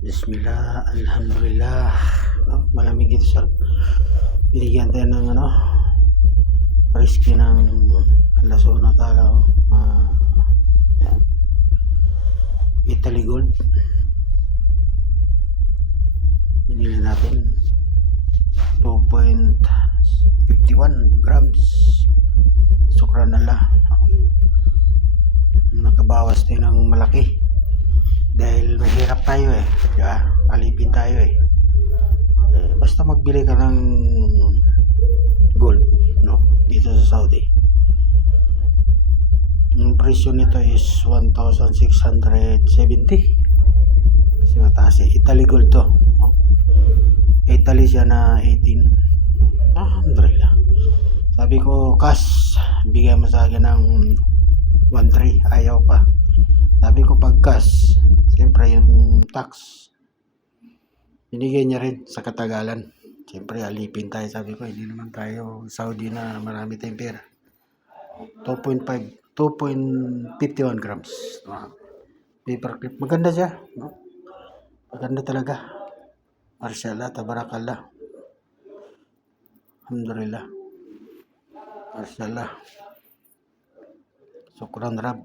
Bismillah, alhamdulillah. Malamig dito sa binigyan tayo ng risky ng alasona talaga. Yan. Italy Gold. Binili natin 2.51 grams. Sukran Allah. Nakabawas tayo ng malaki. Dahil mahirap tayo diba? Alipin tayo basta magbili ka ng gold, dito sa Saudi. Yung presyo nito is 1,670 kasi mataas Italy Gold to, Italy siya na 18. Alhamdulillah. Sabi ko, cash bigyan mo sa akin ng 1,300, ayaw pa. Sabi ko, pag cash, siyempre yung tax binigay niya rin sa katagalan. Siyempre alipin tayo. Sabi ko, hindi naman tayo Saudi na marami tayong pera. 2.51 grams. Paper clip. Maganda siya. Maganda talaga. Marshallah, tabarakallah. Alhamdulillah. Marshallah. Sukran Rab.